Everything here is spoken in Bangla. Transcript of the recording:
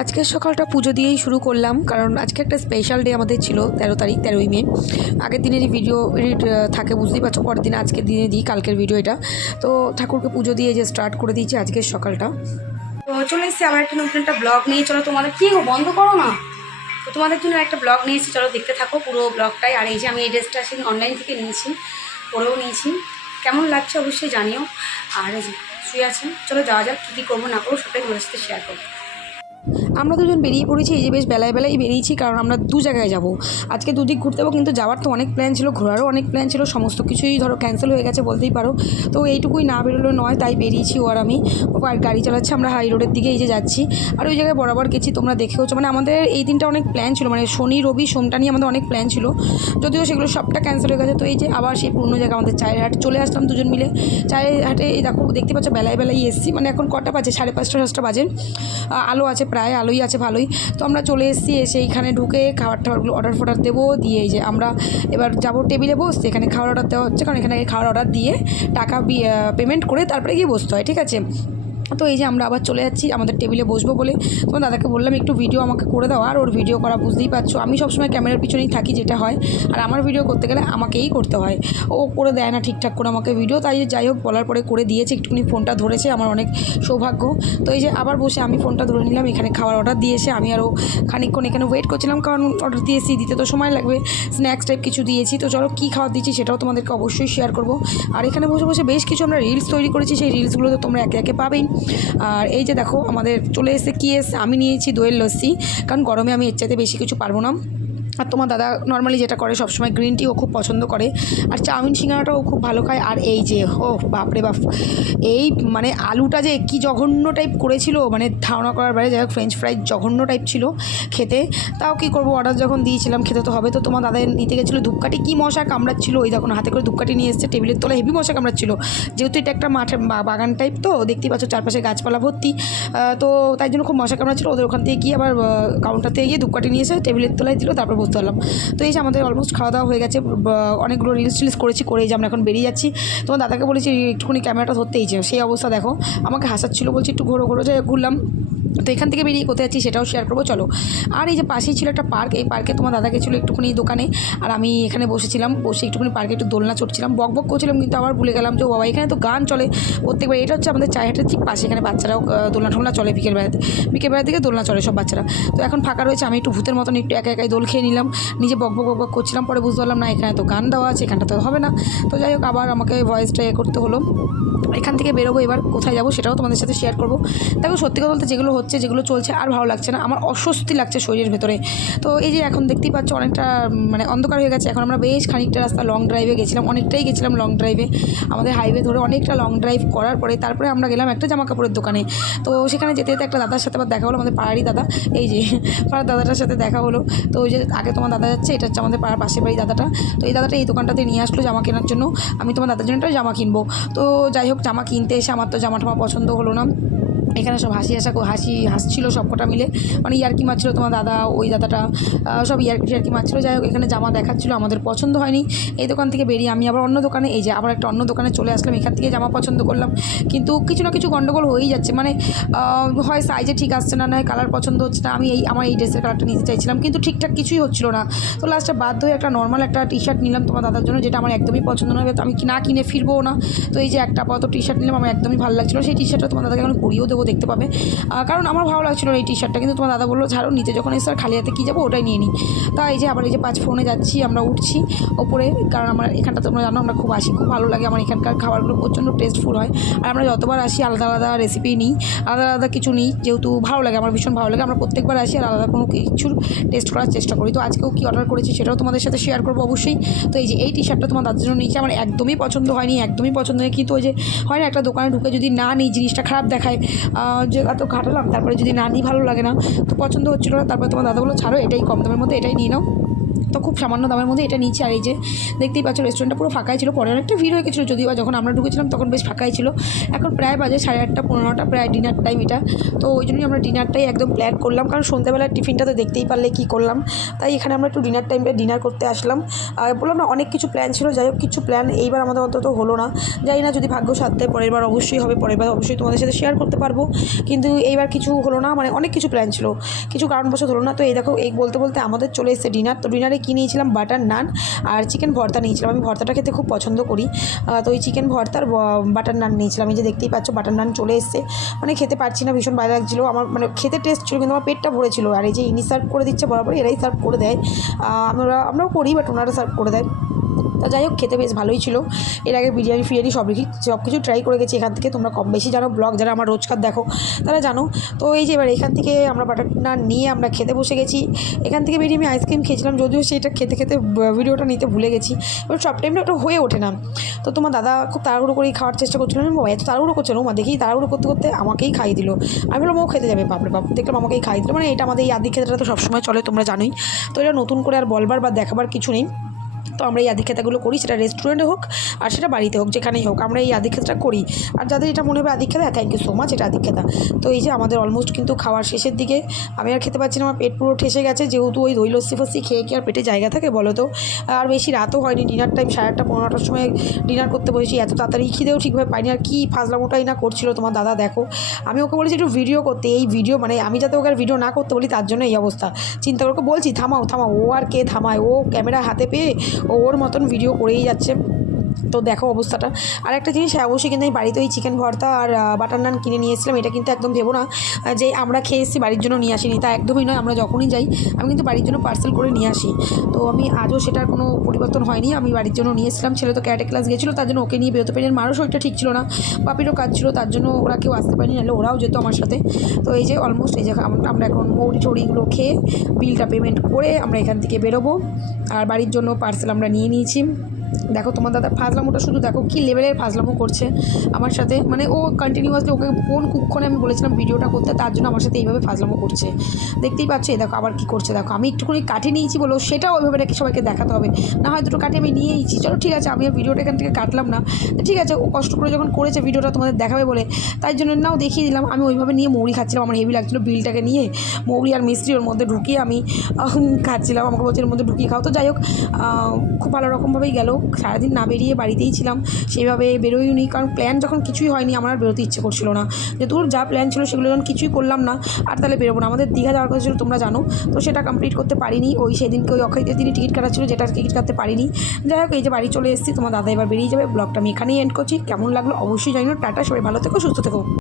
আজকের সকালটা পুজো দিয়েই শুরু করলাম, কারণ আজকে একটা স্পেশাল ডে আমাদের ছিল তেরো তারিখ, তেরোই মে। আগের দিনেরই ভিডিও থাকে, বুঝতেই পারছ, পরের দিন আজকের দিনে দিই, কালকের ভিডিও এটা। তো ঠাকুরকে পুজো দিয়ে যে স্টার্ট করে দিয়েছি আজকের সকালটা। তো চলে এসেছি আমার একটা নতুন একটা ব্লগ নিয়ে। চলো তোমাদের, কী বন্ধ করো না? তো তোমাদের জন্য একটা ব্লগ নিয়ে নিয়েছি চলো দেখতে থাকো পুরো ব্লগটাই আর এই যে আমি এই ড্রেসটা সেদিন অনলাইন থেকে নিয়েছি, পরেও নিয়েছি। কেমন লাগছে অবশ্যই জানিও। আর শুয়ে আছে, চলো যাওয়া যাক, কী কী করব না করব, সবটাই তোমাদের সাথে শেয়ার করব। আমরা দুজন বেরিয়ে পড়েছি, এই যে বেশ বেলায় বেলায় বেরিয়েছি কারণ আমরা দু জায়গায় যাব। আজকে দুদিক ঘুরতে যাব, কিন্তু যাওয়ার তো অনেক প্ল্যান ছিল, ঘোরারও অনেক প্ল্যান ছিল, সমস্ত কিছুই ধরো ক্যান্সেল হয়ে গেছে বলতেই পারো। তো এইটুকুই না বেরোলো নয়, তাই বেরিয়েছি ও আর আমি। ও আর গাড়ি চালাচ্ছে, আমরা হাই রোডের দিকে এই যে যাচ্ছি। আর ওই জায়গায় বরাবর গেছি, তোমরা দেখেওছো। মানে আমাদের এই দিনটা অনেক প্ল্যান ছিল মানে শনি, রবি, সোমটা নিয়ে আমাদের অনেক প্ল্যান ছিল। যদিও সেগুলো সবটা ক্যান্সেল হয়ে গেছে, তো এই যে আবার সেই পুরনো জায়গা আমাদের চায়ের হাট, চলে আসলাম দুজন মিলে। চায়ের হাটে দেখো, দেখতে পাচ্ছ বেলায় বেলায় এসেছি মানে এখন কটা বাজে? সাড়ে পাঁচটা সাতটা বাজে। আলো আছে প্রায় আলোই আছে, ভালোই। তো আমরা চলে এসেছি, এসে এইখানে ঢুকে খাবার টাবারগুলো অর্ডার ফর্ডার দেবো, দিয়ে যে আমরা এবার যাব টেবিলে বসতে এখানে খাবার অর্ডার দেওয়া হচ্ছে, কারণ এখানে খাবার অর্ডার দিয়ে টাকা পেমেন্ট করে তারপরে গিয়ে বসতে হয়, ঠিক আছে? তো এই যে আমরা আবার চলে যাচ্ছি, আমাদের টেবিলে বসবো বলে। তোমার দাদাকে বললাম, একটু ভিডিও আমাকে করে দাও, আর ওর ভিডিও করা বুঝতেই পারছ। আমি সবসময় ক্যামেরার পিছনেই থাকি যেটা হয়, আর আমার ভিডিও করতে গেলে আমাকেই করতে হয়। ও করে দেয় না ঠিকঠাক করে আমাকে ভিডিও তাই যাই হোক, বলার পরে করে দিয়েছে। একটুখানি ফোনটা ধরেছে, আমার অনেক সৌভাগ্য। তো এই যে আবার বসে আমি ফোনটা ধরে নিলাম, এখানে খাবার অর্ডার দিয়েছে। আমি আরও খানিকক্ষণ এখানে ওয়েট করছিলাম, কারণ অর্ডার দিয়েছি, দিতে তো সময় লাগবে। স্ন্যাক্স টাইপ কিছু দিয়েছি। তো চলো, কী খাবার দিচ্ছি সেটাও তোমাদেরকে অবশ্যই শেয়ার করব। আর এখানে বসে বসে বেশ কিছু আমরা রিলস তৈরি করেছি। সেই রিলসগুলো তো তোমরা একে একে পাবেই। আর এই যে দেখো, আমাদের চলে এসে কি এসে আমি নিয়েছি দইয়ের লস্যি, কারণ গরমে আমি এর চাইতে বেশি কিছু পারব না। আর তোমার দাদা নর্মালি যেটা করে সবসময় গ্রিন টি ও খুব পছন্দ করে। আর চাউমিন সিঙ্গারাটাও খুব ভালো খায়। আর এই যে ও বাপরে বাপ। এই মানে আলুটা যে কি জঘন্য টাইপ করেছিল মানে ধারণা করার বাইরে যাই হোক ফ্রেঞ্চ ফ্রাই জঘন্য টাইপ ছিল খেতে। তাও কি করব অর্ডার যখন দিয়েছিলাম, খেতে তো হবে। তো তোমার দাদা নিতে গেছিল, ধূপকাঠি কী মশা কামড়াচ্ছিল? ওই দেখো হাতে করে ধূপকাঠি নিয়ে এসছে, টেবিলের তলায় হেভি মশা কামড়াচ্ছিল। যেহেতু এটা একটা মাঠে বাগান টাইপ তো, দেখতেই পাচ্ছ চারপাশে গাছপালা ভর্তি। তো তাই জন্য খুব মশা কামড়াচ্ছিল। ওদের ওখান থেকে গিয়ে আবার কাউন্টার থেকে গিয়ে ধূপকাঠি নিয়ে এসে টেবিলের তলায় দিল, তারপর বসতে পারলাম। তো এই যে আমাদের অলমোস্ট খাওয়া দাওয়া হয়ে গেছে অনেকগুলো রিলস টিলস করেছি করে এই যে আমরা এখন বেরিয়ে যাচ্ছি। তোমার দাদাকে বলেছি, একটুখানি ক্যামেরাটা ধরতেই যে সেই অবস্থা দেখো। আমাকে হাসাচ্ছিল, বলছি, একটু ঘোরো ঘোরো। যাই ঘুরলাম। তো এখান থেকে বেরিয়ে কোথায় যাচ্ছি সেটাও শেয়ার করব। চলো। আর এই যে পাশেই ছিল একটা পার্ক এই পার্কে তোমার দাদা গেছিল একটুখানি দোকানে। আর আমি এখানে বসেছিলাম, বসে একটুখানি পার্কে একটু দোলনা চড়ছিলাম। বক বক করছিলাম, কিন্তু আবার ভুলে গেলাম যে বাবা, এখানে তো গান চলে। প্রত্যেকবার এটা হচ্ছে আমাদের চায়েহাটের ঠিক পাশে। এখানে বাচ্চারাও দোলনা ঠোলনা চলে বিকেল বেলাতে। বিকেল বেলা থেকে দোলনা চলে সব বাচ্চারা। তো এখন ফাঁকা রয়েছে, আমি একটু ভূতের মতন একটু একা একাই দোল খেয়ে নিলাম। নিজে বক বক বক করছিলাম, পরে বুঝতে পারলাম, না, এখানে তো গান দেওয়া আছে, এখানটা তো হবে না। তো যাই হোক, আবার আমাকে ভয়েসটা এ করতে হলো। এখান থেকে বেরোবো, এবার কোথায় যাব সেটাও তোমাদের সাথে শেয়ার করব। দেখো, সত্যি কথা বলতে যেগুলো হচ্ছে, যেগুলো চলছে আর ভালো লাগছে না। আমার অস্বস্তি লাগছে শরীরের ভেতরে। তো এই যে এখন দেখতেই পাচ্ছ, অনেকটা মানে অন্ধকার হয়ে গেছে। এখন আমরা বেশ খানিকটা রাস্তা লং ড্রাইভে গেছিলাম। অনেকটাই গেছিলাম লং ড্রাইভে আমাদের হাইওয়ে ধরে অনেকটা লং ড্রাইভ করার পরে তারপরে আমরা গেলাম একটা জামা কাপড়ের দোকানে। তো সেখানে যেতে যেতে একটা দাদার সাথে আবার দেখা হলো, আমাদের পাড়ারই দাদা। এই যে, পাড়ার দাদাটার সাথে দেখা হলো। তো ওই যে আগে তোমার দাদা যাচ্ছে, এটা হচ্ছে আমাদের পাড়ার পাশের বাড়ি দাদাটা। তো এই দাদাটা এই দোকানটাতে নিয়ে আসলো জামা কেনার জন্য। আমি তোমার দাদার জন্য একটা জামা কিনবো। তো যাই হোক, জামা কিনতে এসে আমার তো জামা টামা পছন্দ হলো না। এখানে সব হাসি হাসা হাসি হাসছিল সব কটা মিলে। মানে ইয়ার্কি মারছিল তোমার দাদা, ওই দাদাটা সব ইয়ার্কি ইয়ার্কি মারছিল। যাই হোক, এখানে জামা দেখাচ্ছিলো, আমাদের পছন্দ হয়নি। এই দোকান থেকে বেরিয়ে আমি আবার অন্য দোকানে, এই যে আবার একটা অন্য দোকানে চলে আসলাম, এখান থেকে জামা পছন্দ করলাম। কিন্তু কিছু না কিছু গণ্ডগোল হয়েই যাচ্ছে। মানে হয় সাইজে ঠিক আসছে না নয় কালার পছন্দ হচ্ছে না। আমি এই, আমার এই ড্রেসের কালারটা নিতে চাইছিলাম, কিন্তু ঠিকঠাক কিছুই হচ্ছিল না। তো লাস্টে বাধ্য হয়ে একটা নর্মাল একটা টি শার্ট নিলাম তোমার দাদার জন্য, যেটা আমার একদমই পছন্দ নয়। তো আমি না কিনে ফিরবো না? তো এই যে একটা আপাতত টি শার্ট নিলাম, আমার একদমই ভালো লাগছিল সেই টি শার্টটা তোমার দাদাকে আমি পরিয়েও দেবো দেখতে পাবে। কারণ আমার ভালো লাগছিল এই টি। শার্টটা কিন্তু তোমার দাদা বলল, ছাড়ো নিতে যখন এসে আর খালি হাতে কী যাব, ওটাই নিয়ে নিই তা এই যে আবার এই যে পাঁচ ফোনে যাচ্ছি, আমরা উঠছি ওপরে, কারণ আমার এখানটা তোমরা জানো, আমরা খুব আসি, খুব ভালো লাগে। আমার এখানকার খাবারগুলো প্রচণ্ড টেস্টফুল হয়। আর আমরা যতবার আসি, আলাদা আলাদা রেসিপি নিই, আলাদা আলাদা কিছু নিই, যেহেতু ভালো লাগে, আমার ভীষণ ভালো লাগে। আমরা প্রত্যেকবার আসি আর আলাদা কোনো কিছুর টেস্ট করার চেষ্টা করি। তো আজকেও কী অর্ডার করেছি সেটাও তোমাদের সাথে শেয়ার করব অবশ্যই। তো এই যে এই টি শার্টটা তোমার দাদার জন্য নিয়েছি, আমার একদমই পছন্দ হয়নি, একদমই পছন্দ হয় কিন্তু ওই যে হয় না, একটা দোকানে ঢুকে যদি না নিই, জিনিসটা খারাপ দেখায় যে এত ঘাটালাম, তারপরে যদি না নিই ভালো লাগে না, তো পছন্দ হচ্ছিল না, তারপরে তোমার দাদা বলল ছাড়ো, এটাই কম দামের মধ্যে এটাই নিয়ে নাও। তো খুব সামান্য দামের মধ্যে এটা নিচ্ছি আর এই যে দেখতেই পাচ্ছ রেস্টুরেন্টটা পুরো ফাঁকাই ছিল। পরে অনেকটা ভিড় হয়ে গেছিল, যদিও যখন আমরা ঢুকেছিলাম তখন বেশ ফাঁকাই ছিল। এখন প্রায় বাজে সাড়ে আটটা পনেরোটা প্রায় ডিনার টাইম এটা। তো ওই জন্যই আমরা ডিনারটাই একদম প্ল্যান করলাম। কারণ সন্ধ্যাবেলার টিফিনটা তো দেখতেই পারলে কী করলাম। তাই এখানে আমরা একটু ডিনার টাইমটা ডিনার করতে আসলাম। আর বললাম না, অনেক কিছু প্ল্যান ছিল। যাই হোক, কিছু প্ল্যান এইবার আমাদের অন্তত হলো না। জানি না যদি ভাগ্য সাথে পরের বার অবশ্যই হবে, পরের বার অবশ্যই তোমাদের সাথে শেয়ার করতে পারব। কিন্তু এইবার কিছু হলো না মানে অনেক কিছু প্ল্যান ছিল। কিছু কারণবশত হলো না। তো এই দেখো, এই বলতে বলতে আমাদের চলে এসেছে ডিনার তো ডিনারে কী নিয়েছিলাম? বাটার নান আর চিকেন ভর্তা নিয়েছিলাম। আমি ভর্তাটা খেতে খুব পছন্দ করি। তো ওই চিকেন ভর্তার বাটার নান নিয়েছিলাম। এই যে দেখতেই পাচ্ছ, বাটার নান চলে এসছে। মানে খেতে পারছি না, ভীষণ ভালো লাগছিল। আমার মানে খেতে টেস্ট ছিল, কিন্তু আমার পেটটা ভরেছিল। আর এই যে ইনি সার্ভ করে দিচ্ছে বরাবর এরাই সার্ভ করে দেয়। আমরা, আমরাও করি বাট ওনারা সার্ভ করে দেয়। তা যাই হোক খেতে বেশ ভালোই ছিল। এর আগে বিরিয়ানি ফিরিয়ানি সব সব কিছু ট্রাই করে গেছি এখান থেকে। তোমরা কম বেশি জানো ব্লগ যারা আমার রোজকার দেখো তারা জানো। তো এই যে এবার এখান থেকে আমরা বাটার নিয়ে আমরা খেতে বসে গেছি। এখান থেকে বেরিয়ে আমি আইসক্রিম খেয়েছিলাম যদিও সেটা খেতে খেতে ভিডিওটা নিতে ভুলে গেছি। এবার সব টাইমটা ওটা হয়ে ওঠে না। তো তোমার দাদা খুব তাড়াহুড়ো করেই খাওয়ার চেষ্টা করছিল। আমি বলব, এত তাড়াহুড়ো করছে না? মা দেখি তাড়াহুড়ো করতে করতে আমাকেই খাইয়ে দিল। আমি বললাম ও খেতে যাবে বাপরে বাপ। দেখলাম আমাকেই খাইয়ে দিল। মানে এটা আমাদের এই আদি ক্ষেত্রটা তো সবসময় চলে তোমরা জানোই। তো এটা নতুন করে আর বলবার বা দেখাবার কিছু নেই। তো আমরা এই আদিক্ষেতাগুলো করি, সেটা রেস্টুরেন্টে হোক আর সেটা বাড়িতে হোক, যেখানেই হোক, আমরা এই আদিক্ষেতা করি। আর যাদের এটা মনে হবে আদিক্ষেতা থ্যাংক ইউ সো মাচ এটা আদিক্ষেতা তো এই যে আমাদের অলমোস্ট কিন্তু খাওয়ার শেষের দিকে, আমি আর খেতে পাচ্ছি না, আমার পেট পুরো ঠেসে গেছে, যেহেতু ওই দই লস্যি ফস্যি খেয়ে কি আর পেটে জায়গা থাকে বলো তো? আর বেশি রাতও হয়নি ডিনার টাইম সাড়ে আটটা পনেরোটার সময় ডিনার করতে বসেছি, এত তাড়াতাড়ি খিদেও ঠিকভাবে পাইনি, আর কী ফাজলামোটাই না করছিল তোমার দাদা, দেখো। আমি ওকে বলেছি একটু ভিডিও করতে, এই ভিডিও মানে আমি যাতে ওকে আর ভিডিও না করতে বলি, তার জন্য এই অবস্থা। চিন্তা করে, বলছি থামাও থামাও, ও আর কে থামায়? ও ক্যামেরা হাতে পেয়ে ওর মতন ভিডিও করেই যাচ্ছে। তো দেখো অবস্থাটা। আর একটা জিনিস হ্যাঁ, অবশ্যই কিন্তু আমি বাড়িতে ওই চিকেন ভর্তা আর বাটার নান কিনে নিয়ে এসেছিলাম। এটা কিন্তু একদম ভেবো না যে আমরা খেয়ে এসেছি বাড়ির জন্য নিয়ে আসিনি। তা একদমই নয় আমরা যখনই যাই আমি কিন্তু বাড়ির জন্য পার্সেল করে নিয়ে আসি। তো আমি আজও সেটার কোনো পরিবর্তন হয়নি। আমি বাড়ির জন্য নিয়ে এসেছিলাম। ছেলে তো ক্যারেটে ক্লাস গেছিল তার জন্য ওকে নিয়ে বেরোতে পারিনি। মারও শরীরটা ঠিক ছিল না বাপিরও কাজ ছিল তার জন্য ওরা কেউ আসতে পারেনি নাহলে ওরাও যেত আমার সাথে। তো এই যে অলমোস্ট এই যে আমরা এখন মৌরি টৌরিগুলো খেয়ে বিলটা পেমেন্ট করে আমরা এখান থেকে বেরোবো। আর বাড়ির জন্য পার্সেল আমরা নিয়ে নিয়েছি। দেখো তোমার দাদা ফাজলামোটা শুধু দেখো কী লেভেলের ফাজলামো করছে আমার সাথে। মানে ও কন্টিনিউয়াসলি ওকে কোন কুক্ষণে আমি বলেছিলাম ভিডিওটা করতে, তার জন্য আমার সাথে এইভাবে ফাজলামো করছে। দেখতেই পাচ্ছ দেখো আবার কী করছে, দেখো আমি একটুখানি কাঠি নিয়েছি বলো সেটাও ওইভাবে নাকি সবাইকে দেখাতে হবে। না হয় দুটো কাঠি আমি নিয়েইছি। চলো ঠিক আছে, আমি আর ভিডিওটা এখান থেকে কাটলাম না। ঠিক আছে, ও কষ্ট করে যখন করেছে ভিডিওটা তোমাদের দেখাবে বলে, তাই জন্য নাও দেখিয়ে দিলাম। আমি ওইভাবে নিয়ে মৌরি খাচ্ছিলাম, আমার হেভি লাগছিল বিলটাকে নিয়ে। মৌরি আর মিস্ত্রি ওর মধ্যে ঢুকিয়ে আমি খাচ্ছিলাম। আমাকে বলছে এর মধ্যে ঢুকিয়ে খাও। তো যাই হোক খুব ভালো রকমভাবেই গেল। সারাদিন না বেরিয়ে বাড়িতেই ছিলাম। সেইভাবে বেরোইনি, কারণ প্ল্যান যখন কিছুই হয়নি, আমার আর বেরোতে ইচ্ছে করছিল না। যে তোর যা প্ল্যান ছিল সেগুলো যখন কিছুই করলাম না, আর তাহলে বেরোবো না। আমাদের দীঘা যাওয়ার কথা ছিল, তোমরা জানো। তো সেটা কমপ্লিট করতে পারিনি। ওই সেদিনকে ওই অক্ষয় দিনই টিকিট কাটা ছিল, যেটা টিকিট কাটতে পারিনি। যাই হোক, এই যে বাড়ি চলে এসেছি, তোমার দাদা এবার বেরিয়ে যাবে। ব্লগটা আমি এখানেই এন্ড করছি। কেমন লাগল অবশ্যই জানি টাটা, সবাই ভালো থেকো, সুস্থ থেকো।